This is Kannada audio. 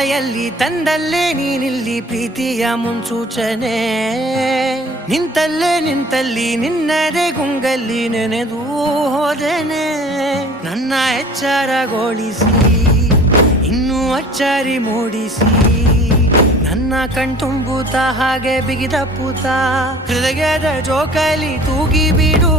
ಲಯಲ್ಲಿ ತಂದಲ್ಲೇ ನೀನಿಲ್ಲಿ ಪ್ರೀತಿಯ ಮುನ್ಸೂಚನೆ ನಿಂತಲ್ಲಿ ನಿನ್ನದೇ ಗುಂಗಲ್ಲಿ ನೆನೆದು ಹೋದೆನೆ ನನ್ನ ಎಚ್ಚರಗೊಳಿಸಿ ಇನ್ನೂ ಅಚ್ಚರಿ ಮೂಡಿಸಿ ನನ್ನ ಕಣ್ತುಂಬುತ್ತ ಹಾಗೆ ಬಿಗಿದ ಪೂತ ಹೃದಯದ ಜೋಕಾಲಿ ತೂಗಿ ಬಿಡು